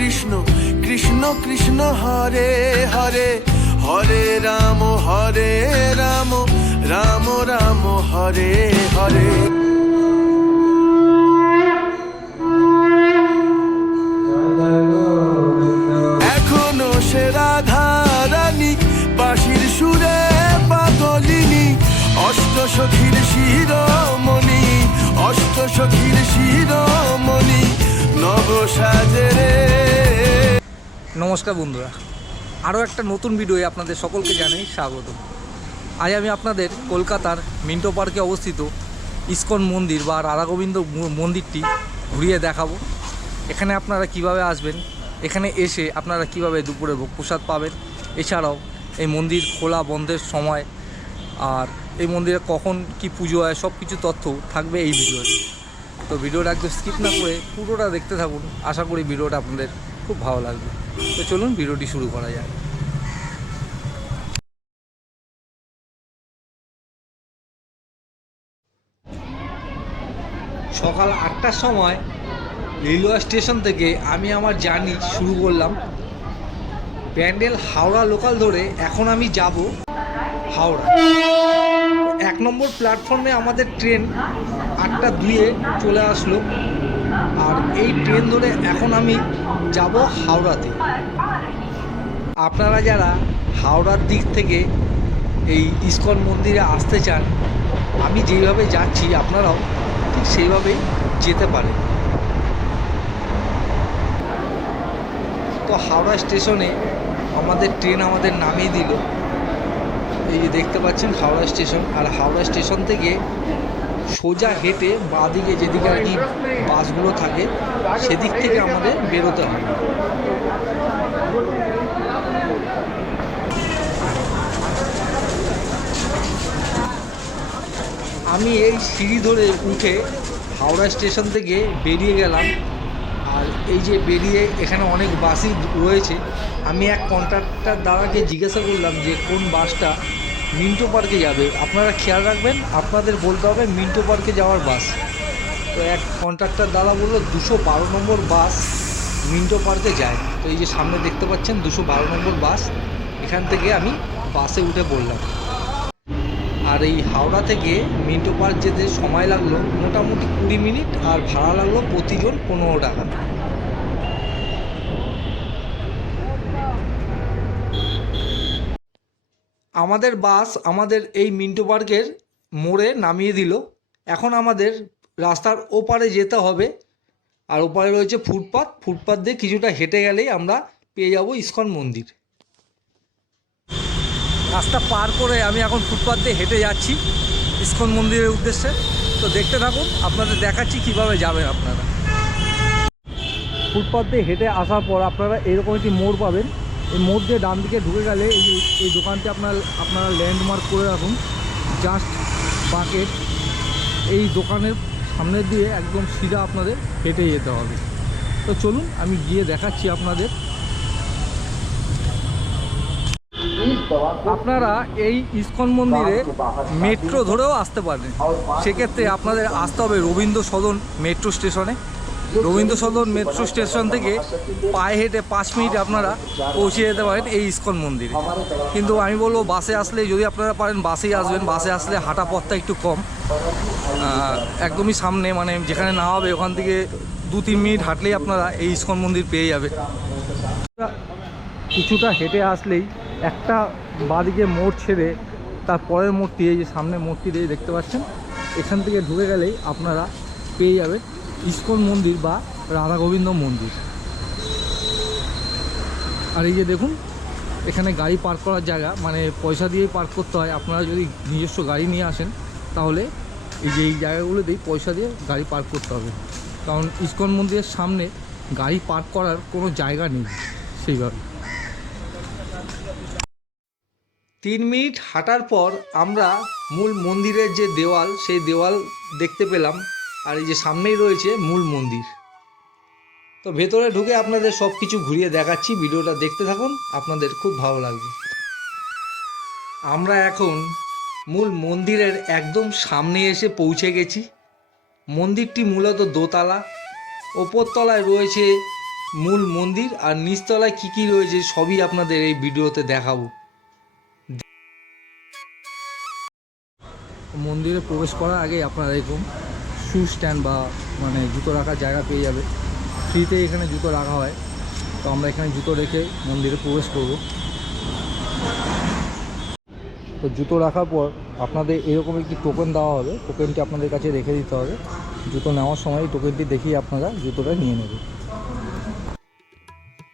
কৃষ্ণ কৃষ্ণ কৃষ্ণ, হরে হরে হরে রাম হরে রাম রাম রাম, হরে হরে। এখনও সে রাধা রানী, বাঁশির সুরে পাগলিনী, অষ্ট সখীর শিরোমণি, অষ্ট সখীর শিরোমণি নব সাজরে নমস্কার বন্ধুরা। আরও একটা নতুন ভিডিওয়ে আপনাদের সকলকে জানাই স্বাগত। আজ আমি আপনাদের কলকাতার মিন্টো পার্কে অবস্থিত ইস্কন মন্দির বা রাধাগোবিন্দ মন্দিরটি ঘুরিয়ে দেখাবো। এখানে আপনারা কীভাবে আসবেন, এখানে এসে আপনারা কীভাবে দুপুরে ভোগ প্রসাদ পাবেন, এছাড়াও এই মন্দির খোলা বন্ধের সময় আর এই মন্দিরে কখন কি পুজো হয় সব কিছু তথ্য থাকবে এই ভিডিওতে। তো ভিডিওটা একদম স্কিপ না করে পুরোটা দেখতে থাকুন। আশা করি ভিডিওটা আপনাদের খুব ভালো লাগবে। তো চলুন ভিডিওটি শুরু করা যায় সকাল আটটার সময় রেলওয়ে স্টেশন থেকে আমি আমার জার্নি শুরু করলাম। প্যান্ডেল হাওড়া লোকাল ধরে এখন আমি যাব হাওড়া। এক নম্বর প্ল্যাটফর্মে আমাদের ট্রেন আটটা দুয়ে চলে আসলো। আর এই ট্রেন ধরে এখন আমি যাব হাওড়াতে। আপনারা যারা হাওড়ার দিক থেকে এই ইস্কন মন্দিরে আসতে চান, আমি যেইভাবে যাচ্ছি আপনারাও ঠিক সেইভাবেই যেতে পারেন। তো হাওড়া স্টেশনে আমাদের ট্রেন আমাদের নামিয়ে দিল। এই যে দেখতে পাচ্ছেন হাওড়া স্টেশন, আর হাওড়া স্টেশন থেকে সোজা হেঁটে বাঁদিকে যেদিকে আর কি বাসগুলো থাকে, সেদিক থেকে আমাদের বেরোতে হবে আমি এই সিঁড়ি ধরে উঠে হাওড়া স্টেশন থেকে বেরিয়ে গেলাম। আর এই যে বেরিয়ে এখানে অনেক বাসই রয়েছে, আমি এক কন্ট্রাক্টর দাদাকে জিজ্ঞাসা করলাম যে কোন বাসটা মিন্টো পার্কে যাবে। আপনারা খেয়াল রাখবেন, আপনাদের বলতে হবে মিন্টো পার্কে যাওয়ার বাস। তো এক কন্ট্রাক্টর দাদা বলল, দুশো বারো নম্বর বাস মিন্টো পার্কে যায়। তো এই যে সামনে দেখতে পাচ্ছেন, দুশো বারো নম্বর বাস। এখান থেকে আমি বাসে উঠে পড়লাম আর এই হাওড়া থেকে মিন্টো পার্ক যেতে সময় লাগল মোটামুটি কুড়ি মিনিট, আর ভাড়া লাগল প্রতিজন পনেরো টাকা। আমাদের বাস আমাদের এই মিন্টো পার্কের মোড়ে নামিয়ে দিল। এখন আমাদের রাস্তার ওপারে যেতে হবে। আর ওপারে রয়েছে ফুটপাথ ফুটপাথ দিয়ে কিছুটা হেঁটে গেলেই আমরা পেয়ে যাব ইস্কন মন্দির। রাস্তা পার করে আমি এখন ফুটপাথ দিয়ে হেঁটে যাচ্ছি ইস্কন মন্দিরের উদ্দেশ্যে। তো দেখতে থাকুন, আপনাদের দেখাচ্ছি কীভাবে যাবেন আপনারা। ফুটপাথ দিয়ে হেঁটে আসার পর আপনারা এরকম একটি মোড় পাবেন। এই মোড় দিয়ে ডান দিকে ঢুকে গেলে এই এই দোকানটি আপনার, আপনারা ল্যান্ডমার্ক করে রাখুন। জাস্ট বাকেট এই দোকানের সামনে দিয়ে একদম সিধা আপনাদের হেঁটে যেতে হবে। তো চলুন, আমি গিয়ে দেখাচ্ছি আপনাদের। আপনারা এই ইস্কন মন্দিরে মেট্রো ধরেও আসতে পারেন সেক্ষেত্রে আপনাদের আসতে হবে রবীন্দ্র সদন মেট্রো স্টেশনে রবীন্দ্র সদন মেট্রো স্টেশন থেকে পায়ে হেঁটে পাঁচ মিনিট আপনারা পৌঁছে যেতে পারেন এই ইস্কন মন্দিরে। কিন্তু আমি বলব, বাসে আসলে, যদি আপনারা পারেন, বাসেই আসবেন। বাসে আসলে হাঁটা পথটা একটু কম। একদমই সামনে মানে যেখানে না হবে, ওখান থেকে দু তিন মিনিট হাঁটলেই আপনারা এই ইস্কন মন্দির পেয়ে যাবেন। কিছুটা হেঁটে আসলেই একটা বাদিকে মোড় ছেড়ে তার পরের মোড়টি এই যে সামনে মোড়টি দিয়ে দেখতে পাচ্ছেন, এখান থেকে ঢুকে গেলেই আপনারা পেয়ে যাবেন। ইস্কন মন্দির বা রাধা গোবিন্দ মন্দির। আর এই যে দেখুন, এখানে গাড়ি পার্ক করার জায়গা মানে পয়সা দিয়েই পার্ক করতে হয়। আপনারা যদি নিজস্ব গাড়ি নিয়ে আসেন, তাহলে এই যে এই জায়গাগুলোতেই পয়সা দিয়ে গাড়ি পার্ক করতে হবে। কারণ ইস্কন মন্দিরের সামনে গাড়ি পার্ক করার কোনো জায়গা নেই সেইভাবে। তিন মিনিট হাঁটার পর আমরা মূল মন্দিরের যে দেওয়াল, সেই দেওয়াল দেখতে পেলাম। আর এই যে সামনেই রয়েছে মূল মন্দির। তো ভেতরে ঢুকে আপনাদের সব কিছু ঘুরিয়ে দেখাচ্ছি, ভিডিওটা দেখতে থাকুন, আপনাদের খুব ভালো লাগবে। আমরা এখন মূল মন্দিরের একদম সামনে এসে পৌঁছে গেছি। মন্দিরটি মূলত দোতলা ওপর তলায় রয়েছে মূল মন্দির, আর নিচতলায় কী কী রয়েছে সবই আপনাদের এই ভিডিওতে দেখাবো। মন্দিরে প্রবেশ করার আগে আপনারা দেখুন শু স্ট্যান্ড বা মানে জুতো রাখার জায়গা পেয়ে যাবে। ফ্রিতে এখানে জুতো রাখা হয়। তো আমরা এখানে জুতো রেখে মন্দিরে প্রবেশ করব। তো জুতো রাখার পর আপনাদের এরকম একটি টোকেন দেওয়া হবে। টোকেনটি আপনাদের কাছে রেখে দিতে হবে। জুতো নেওয়ার সময় টোকেনটি দেখিয়ে আপনারা জুতোটা নিয়ে নেবেন।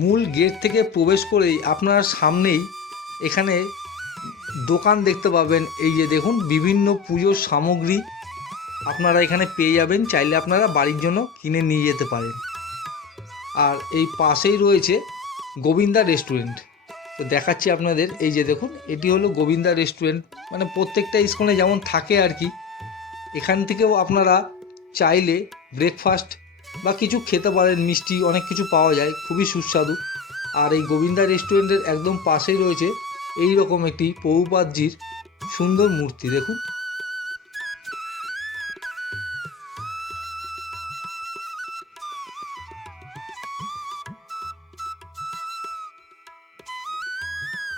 মূল গেট থেকে প্রবেশ করেই আপনার সামনেই এখানে দোকান দেখতে পাবেন। এই যে দেখুন, বিভিন্ন পুজোর সামগ্রী আপনারা এখানে পেয়ে যাবেন, চাইলে আপনারা বাড়ির জন্য কিনে নিয়ে যেতে পারেন। আর এই পাশেই রয়েছে গোবিন্দা রেস্টুরেন্ট। তো দেখাচ্ছি আপনাদের, এই যে দেখুন, এটি হলো গোবিন্দা রেস্টুরেন্ট। মানে প্রত্যেকটা স্কুলে যেমন থাকে আর কি, এখান থেকেও আপনারা চাইলে ব্রেকফাস্ট বা কিছু খেতে পারেন, মিষ্টি, অনেক কিছু পাওয়া যায়, খুবই সুস্বাদু। আর এই গোবিন্দা রেস্টুরেন্টের একদম পাশেই রয়েছে এই রকম একটি পৌপাতজির সুন্দর মূর্তি, দেখুন।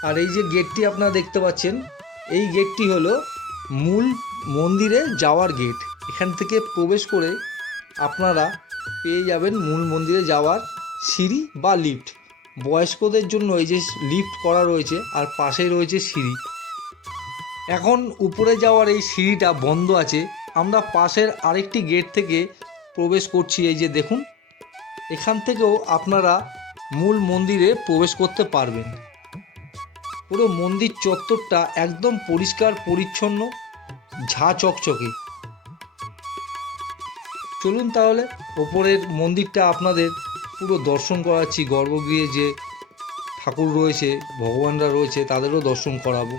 আর এই যে গেটটি আপনারা দেখতে পাচ্ছেন, এই গেটটি হলো মূল মন্দিরে যাওয়ার গেট এখান থেকে প্রবেশ করে আপনারা পেয়ে যাবেন মূল মন্দিরে যাওয়ার সিঁড়ি বা লিফট বয়স্কদের জন্য এই যে লিফট করা রয়েছে, আর পাশেই রয়েছে সিঁড়ি। এখন উপরে যাওয়ার এই সিঁড়িটা বন্ধ আছে। আমরা পাশের আরেকটি গেট থেকে প্রবেশ করছি, এই যে দেখুন। এখান থেকেও আপনারা মূল মন্দিরে প্রবেশ করতে পারবেন। পুরো মন্দির চত্বরটা একদম পরিষ্কার, পরিচ্ছন্ন, ঝা চকচকে। চলুন তাহলে ওপরের মন্দিরটা আপনাদের পুরো দর্শন করাচ্ছি, গর্ভগৃহে যে ঠাকুর রয়েছে, ভগবানরা রয়েছে, তাদেরও দর্শন করাবো।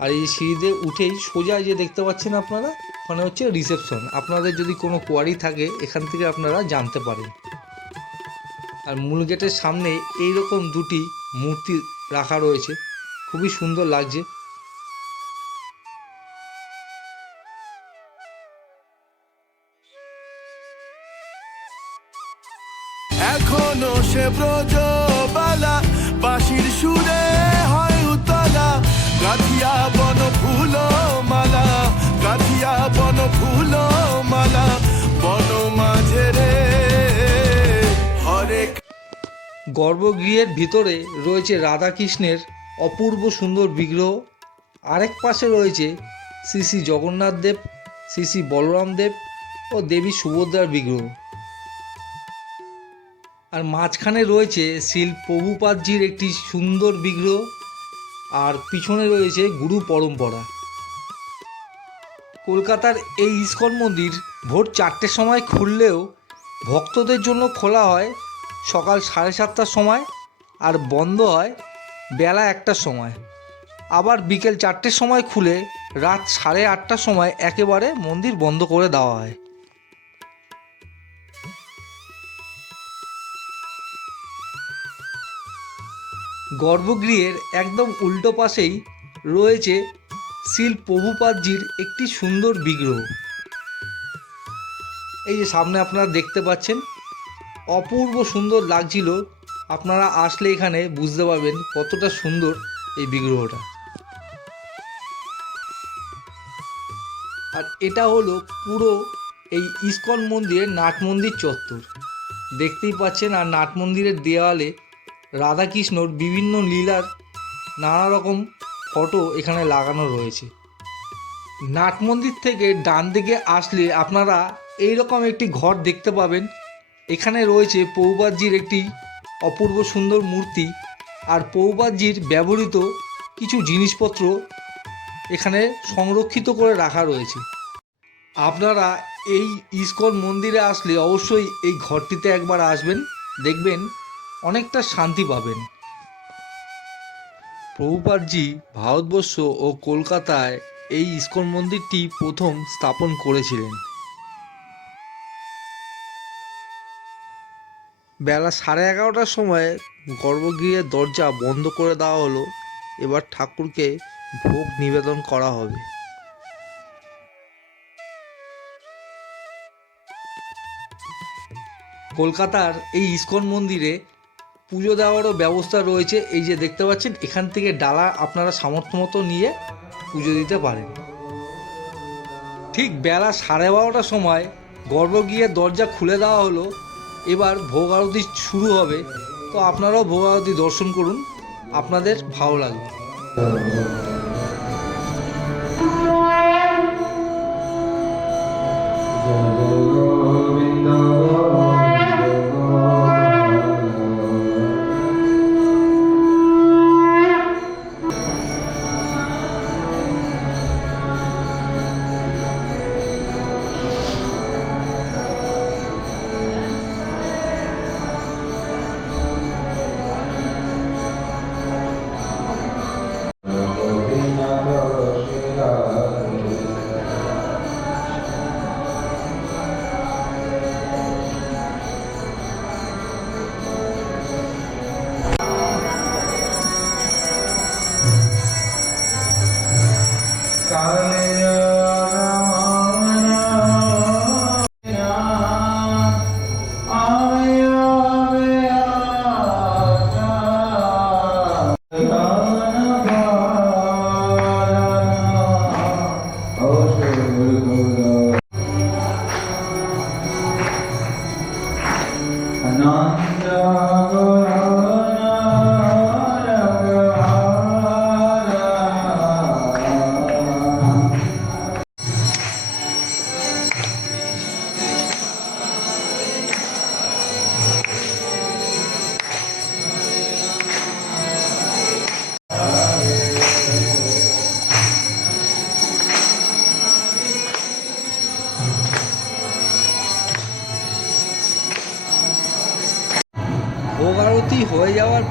আর এই সিঁড়িতে উঠেই সোজা যে দেখতে পাচ্ছেন আপনারা, ওখানে হচ্ছে রিসেপশন। আপনাদের যদি কোনো কোয়ারি থাকে, এখান থেকে আপনারা জানতে পারেন। আর মূল গেটের সামনে এই রকম দুটি মূর্তি রাখা রয়েছে। খুবই সুন্দর লাগছে। এখনও সে ব্রজবালা বাঁশির সুরে হয় উতলা। গাথিয়া বন ফুল মালা গাথিয়া বন ফুল মালা বন মাঝে রে গর্ভগৃহের ভিতরে রয়েছে রাধাকৃষ্ণের অপূর্ব সুন্দর বিগ্রহ। আরেক পাশে রয়েছে শ্রী শ্রী জগন্নাথ দেব শ্রী শ্রী বলরাম দেব ও দেবী সুভদ্রার বিগ্রহ। আর মাঝখানে রয়েছে শিল প্রভুপাদজির একটি সুন্দর বিগ্রহ আর পিছনে রয়েছে গুরু পরম্পরা। কলকাতার এই ইস্কন মন্দির ভোর চারটের সময় খুললেও ভক্তদের জন্য খোলা হয় সকাল সাড়ে সাতটার সময় আর বন্ধ হয় বেলা একটার সময়। আবার বিকেল চারটের সময় খুলে রাত সাড়ে আটটার সময় একেবারে মন্দির বন্ধ করে দেওয়া হয়। গর্ভগৃহের একদম উল্টো পাশেই রয়েছে শিল প্রভুপাদজির একটি সুন্দর বিগ্রহ। এই যে সামনে আপনারা দেখতে পাচ্ছেন, অপূর্ব সুন্দর লাগছিল আপনারা আসলে এখানে বুঝতে পারবেন কতটা সুন্দর এই বিগ্রহটা। আর এটা হলো পুরো এই ইস্কন মন্দিরের নাট মন্দির চত্বর। দেখতেই পাচ্ছেন, আর নাট মন্দিরের দেওয়ালে রাধাকৃষ্ণর বিভিন্ন লীলার নানা রকম ফটো এখানে লাগানো রয়েছে। নাট মন্দির থেকে ডান দিকে আসলে আপনারা এই রকম একটি ঘর দেখতে পাবেন। এখানে রয়েছে পৌবাজির একটি অপূর্ব সুন্দর মূর্তি আর পৌবাদজির ব্যবহৃত কিছু জিনিসপত্র এখানে সংরক্ষিত করে রাখা রয়েছে। আপনারা এই ইস্কন মন্দিরে আসলে অবশ্যই এই ঘরটিতে একবার আসবেন, দেখবেন অনেকটা শান্তি পাবেন। প্রভুপাদজি ভারতবর্ষ ও কলকাতায় এই ইস্কন মন্দিরটি প্রথম স্থাপন করেছিলেন। বেলা সাড়ে এগারোটার সময় গর্ভগৃহের দরজা বন্ধ করে দেওয়া হলো। এবার ঠাকুরকে ভোগ নিবেদন করা হবে। কলকাতার এই ইস্কন মন্দিরে পুজো দেওয়ারও ব্যবস্থা রয়েছে। এই যে দেখতে পাচ্ছেন, এখান থেকে ডালা আপনারা সামর্থ্য মতো নিয়ে পুজো দিতে পারেন। ঠিক বেলা সাড়ে বারোটার সময় গর্ভগৃহের দরজা খুলে দেওয়া হলো। এবার ভোগ আরতি শুরু হবে তো আপনারাও ভোগ আরতি দর্শন করুন আপনাদের ভালো লাগবে। ভোগ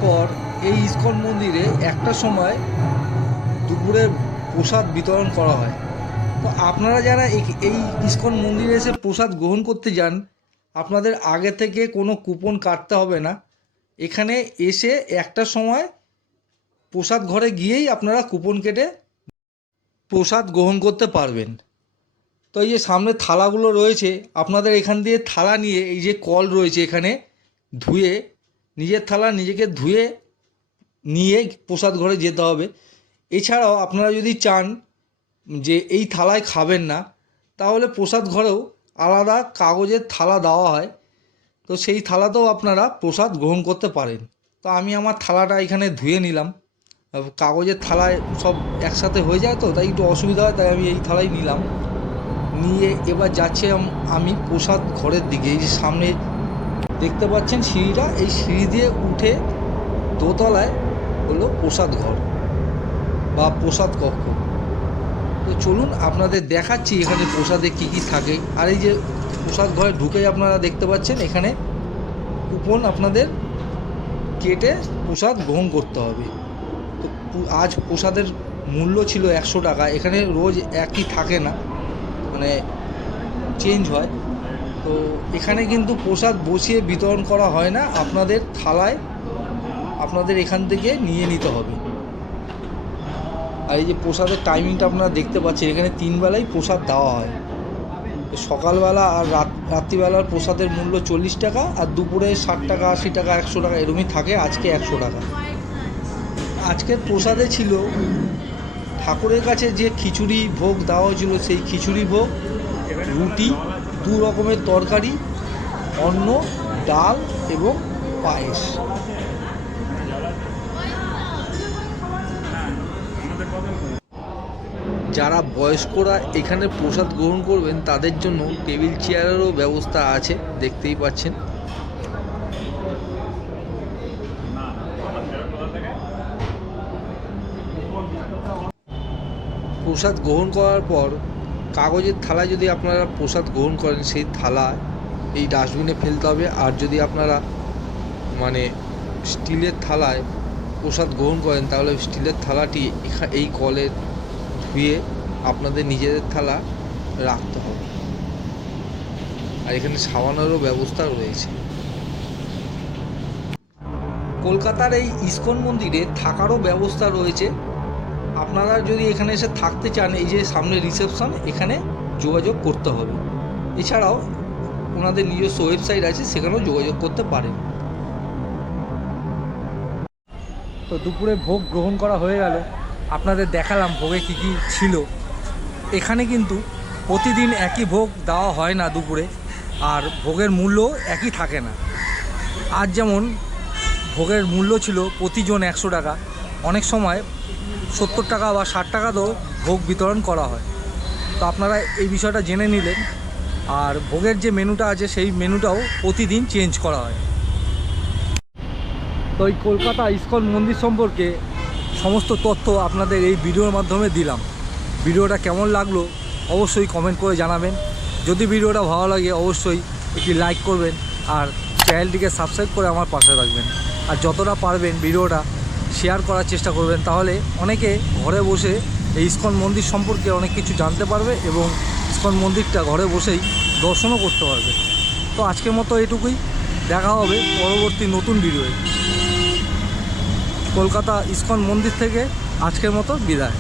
পর এই ইস্কন মন্দিরে একটা সময় দুপুরে প্রসাদ বিতরণ করা হয়। তো আপনারা যারা এই- ইস্কন মন্দিরে এসে প্রসাদ গ্রহণ করতে যান, আপনাদের আগে থেকে কোনো কুপন কাটতে হবে না। এখানে এসে একটা সময় প্রসাদ ঘরে গিয়েই আপনারা কুপন কেটে প্রসাদ গ্রহণ করতে পারবেন। তো এই যে সামনে থালাগুলো রয়েছে, আপনাদের এখান দিয়ে থালা নিয়ে এই যে কল রয়েছে এখানে ধুয়ে নিজের থালা নিজেকে ধুয়ে নিয়ে প্রসাদ ঘরে যেতে হবে। এছাড়াও আপনারা যদি চান যে এই থালায় খাবেন না, তাহলে প্রসাদ ঘরেও আলাদা কাগজের থালা দেওয়া হয়। তো সেই থালাতেও আপনারা প্রসাদ গ্রহণ করতে পারেন। তো আমি আমার থালাটা এখানে ধুয়ে নিলাম। কাগজের থালায় সব একসাথে হয়ে যায় তো, তাই একটু অসুবিধা হয়, তাই আমি এই থালাই নিলাম। নিয়ে এবার যাচ্ছি আম- প্রসাদ ঘরের দিকে, এই সামনে দেখতে পাচ্ছেন সিঁড়িটা। এই সিঁড়ি দিয়ে উঠে দোতলায় হলো প্রসাদ ঘর বা প্রসাদ কক্ষ। তো চলুন আপনাদের দেখাচ্ছি এখানে প্রসাদে কী কী থাকে। আর এই যে প্রসাদ ঘরে ঢুকে আপনারা দেখতে পাচ্ছেন, এখানে কুপন আপনাদের কেটে প্রসাদ গ্রহণ করতে হবে। তো আজ প্রসাদের মূল্য ছিল একশো টাকা। এখানে রোজ একই থাকে না মানে চেঞ্জ হয়। তো এখানে কিন্তু প্রসাদ বসিয়ে বিতরণ করা হয় না, আপনাদের থালায় আপনাদের এখান থেকে নিয়ে নিতে হবে। আর এই যে প্রসাদের টাইমিংটা আপনারা দেখতে পাচ্ছেন, এখানে তিন বেলাই প্রসাদ দেওয়া হয়। সকালবেলা আর রাত, রাত্রিবেলার প্রসাদের মূল্য চল্লিশ টাকা আর দুপুরে ষাট টাকা, আশি টাকা, একশো টাকা এরমই থাকে, আজকে একশো টাকা। আজকের প্রসাদে ছিল ঠাকুরের কাছে যে খিচুড়ি ভোগ দেওয়া হয়েছিল, সেই খিচুড়ি ভোগ, রুটি দু রকমের তরকারি, অন্ন, ডাল এবং পায়েস। যারা বয়স্করা এখানে প্রসাদ গ্রহণ করবেন, তাদের জন্য টেবিল চেয়ারেরও ব্যবস্থা আছে, দেখতেই পাচ্ছেন। প্রসাদ গ্রহণ করার পর কাগজের থালায় যদি আপনারা প্রসাদ গ্রহণ করেন, সেই থালা এই ডাস্টবিনে ফেলতে হবে। আর যদি আপনারা মানে স্টিলের থালায় প্রসাদ গ্রহণ করেন, তাহলে স্টিলের থালাটি এই কলের ধুয়ে আপনাদের নিজেদের থালা রাখতে হবে। আর এখানে সাবানেরও ব্যবস্থা রয়েছে। কলকাতার এই ইস্কন মন্দিরে থাকারও ব্যবস্থা রয়েছে। আপনারা যদি এখানে এসে থাকতে চান, এই যে সামনে রিসেপশন, এখানে যোগাযোগ করতে হবে। এছাড়াও, ওনাদের নিজস্ব ওয়েবসাইট আছে, সেখানেও যোগাযোগ করতে পারেন। তো দুপুরে ভোগ গ্রহণ করা হয়ে গেল। আপনাদের দেখালাম ভোগে কী কী ছিল। এখানে কিন্তু প্রতিদিন একই ভোগ দেওয়া হয় না দুপুরে, আর ভোগের মূল্য একই থাকে না। আজ যেমন ভোগের মূল্য ছিল প্রতিজন একশো টাকা, অনেক সময় সত্তর টাকা বা ষাট টাকা টাকাতেও ভোগ বিতরণ করা হয়। তো আপনারা এই বিষয়টা জেনে নিলেন। আর ভোগের যে মেনুটা আছে, সেই মেনুটাও প্রতিদিন চেঞ্জ করা হয়। তো এই কলকাতা ইস্কন মন্দির সম্পর্কে সমস্ত তথ্য আপনাদের এই ভিডিওর মাধ্যমে দিলাম। ভিডিওটা কেমন লাগল অবশ্যই কমেন্ট করে জানাবেন। যদি ভিডিওটা ভালো লাগে, অবশ্যই একটি লাইক করবেন। আর চ্যানেলটিকে সাবস্ক্রাইব করে আমার পাশে রাখবেন। আর যতটা পারবেন ভিডিওটা শেয়ার করার চেষ্টা করবেন, তাহলে অনেকে ঘরে বসে এই ইস্কন মন্দির সম্পর্কে অনেক কিছু জানতে পারবে এবং ইস্কন মন্দিরটা ঘরে বসেই দর্শনও করতে পারবে। তো আজকের মতো এটুকুই, দেখা হবে পরবর্তী নতুন ভিডিওয়ে। কলকাতা ইস্কন মন্দির থেকে আজকের মতো বিদায়।